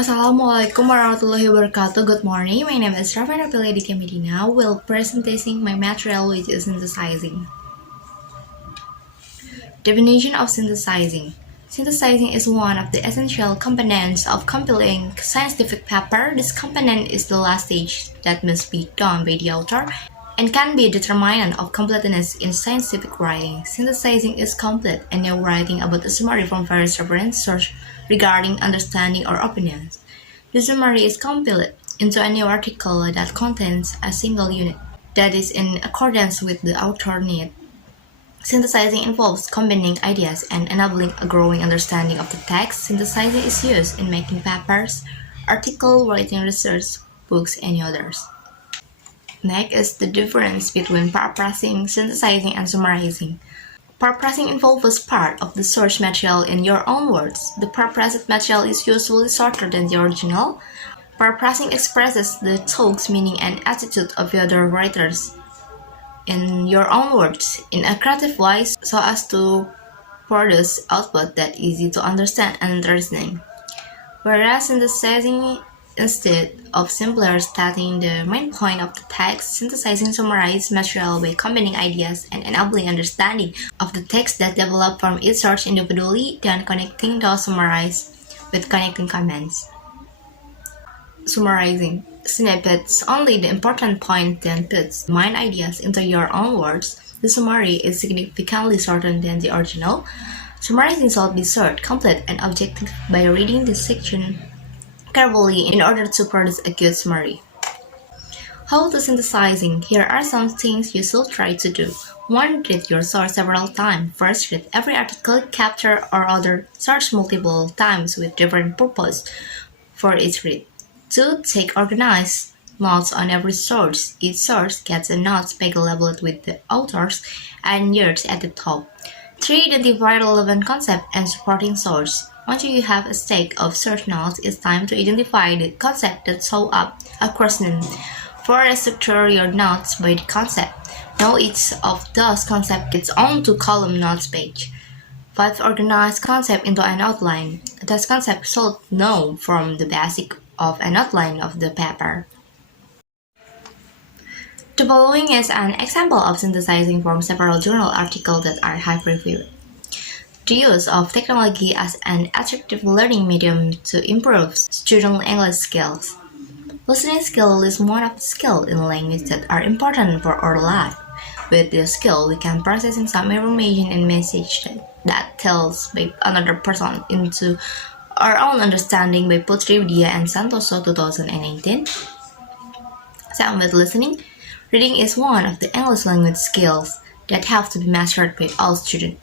Assalamualaikum warahmatullahi wabarakatuh. Good morning. My name is Ravena Ditya Medina. Will presenting my material which is synthesizing. Definition of synthesizing. Synthesizing is one of the essential components of compiling scientific paper. This component is the last stage that must be done by the author and can be a determinant of completeness in scientific writing. Synthesizing is complete and new writing about a summary from various reference sources regarding understanding or opinions. The summary is compiled into a new article that contains a single unit that is in accordance with the author's need. Synthesizing involves combining ideas and enabling a growing understanding of the text. Synthesizing is used in making papers, article writing research, books, and others. Next is the difference between propressing, synthesizing, and summarizing. Propressing involves part of the source material in your own words. The propressed material is usually shorter than the original. Propressing expresses the thoughts, meaning, and attitude of the other writers in your own words in a creative way so as to produce output that is easy to understand and interesting. Whereas synthesizing, instead of simply stating the main point of the text, synthesizing summarizes material by combining ideas and enabling understanding of the text that develop from each source individually, then connecting those summarized with connecting comments. Summarizing snippets only the important point, then puts main ideas into your own words. The summary is significantly shorter than the original. Summarizing should be short, complete, and objective by reading the section carefully in order to produce a good summary. How to synthesizing? Here are some things you should try to do. 1. Read your source several times. First, read every article, chapter, or other source multiple times with different purpose for each read. 2. Take organized notes on every source. Each source gets a notes page labeled with the authors and years at the top. 3. Identify relevant concept and supporting source. Once you have a stack of source notes, it's time to identify the concept that show up across them. 4. Structure your notes by the concept. Know each of those concepts its own 2-column notes page. 5. Organize concept into an outline. Those concepts should know from the basic of an outline of the paper. The following is an example of synthesizing from several journal articles that are high-reviewed. The use of technology as an attractive learning medium to improve student English skills. Listening skill is one of the skills in language that are important for our life. With this skill, we can process some information and message that tells by another person into our own understanding by Putri Ditya and Santoso 2018. Same with listening. Reading is one of the English language skills that have to be mastered by all students.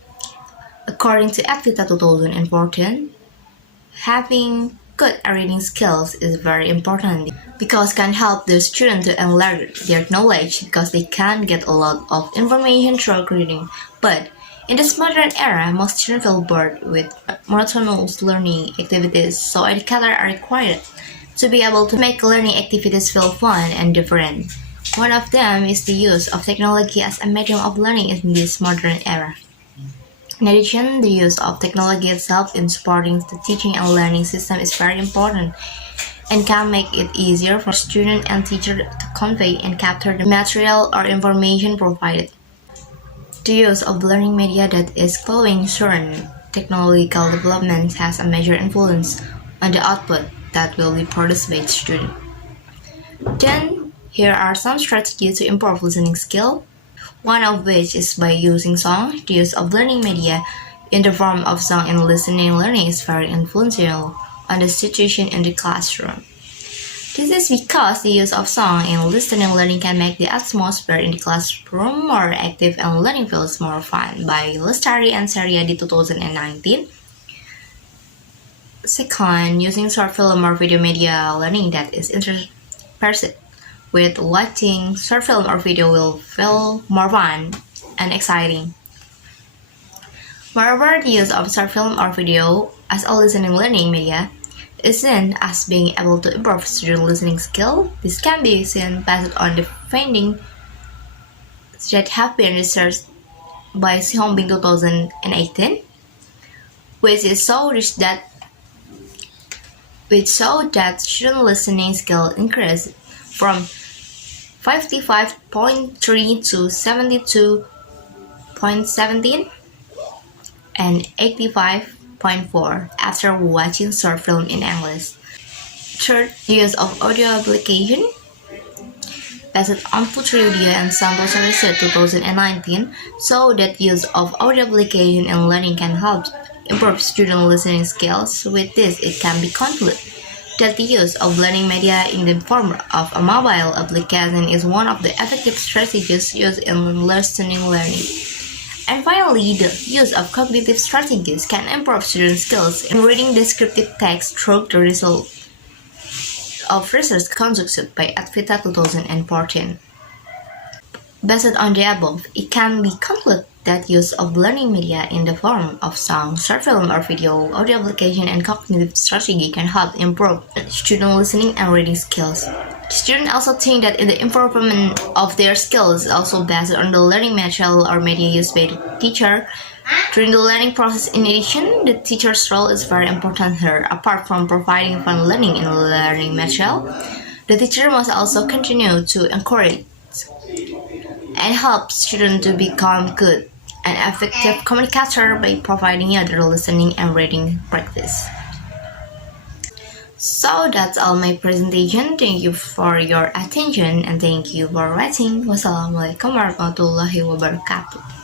According to Ophellia 2014, having good reading skills is very important because can help the student to enlarge their knowledge because they can get a lot of information through reading. But in this modern era, most students feel bored with monotonous learning activities, so educators are required to be able to make learning activities feel fun and different. One of them is the use of technology as a medium of learning in this modern era. In addition, the use of technology itself in supporting the teaching and learning system is very important and can make it easier for students and teachers to convey and capture the material or information provided. The use of learning media that is following certain technological developments has a major influence on the output that will be produced by the student. Then, here are some strategies to improve listening skill. One of which is by using song. The use of learning media in the form of song in listening learning is very influential on the situation in the classroom. This is because the use of song in listening learning can make the atmosphere in the classroom more active and learning feels more fun by Lestari and Seriadi 2019. Second, using short film or video media learning that is interspersed with watching short film or video will feel more fun and exciting. Moreover, the use of short film or video as a listening learning media is seen as being able to improve student listening skill. This can be seen based on the findings that have been researched by Xiaobing 2018, which is so rich that which showed that student listening skill increased from 55.3 to 72.17 and 85.4 after watching short film in English. Third, use of audio application. Based on Putri Audio and Samples Research 2019, showed that use of audio application in learning can help improve student listening skills. With this, it can be concluded that the use of learning media in the form of a mobile application is one of the effective strategies used in listening learning. And finally, the use of cognitive strategies can improve student skills in reading descriptive text through the result of research conducted by Advita 2014. Based on the above, it can be concluded that use of learning media in the form of song, short film or video, audio application, and cognitive strategy can help improve student listening and reading skills. Students also think that the improvement of their skills is also based on the learning material or media used by the teacher during the learning process. In addition, the teacher's role is very important here. Apart from providing fun learning in the learning material, the teacher must also continue to encourage and help students to become good and effective communicator by providing other listening and reading practice. So that's all my presentation. Thank you for your attention and thank you for watching. Wassalamualaikum warahmatullahi wabarakatuh.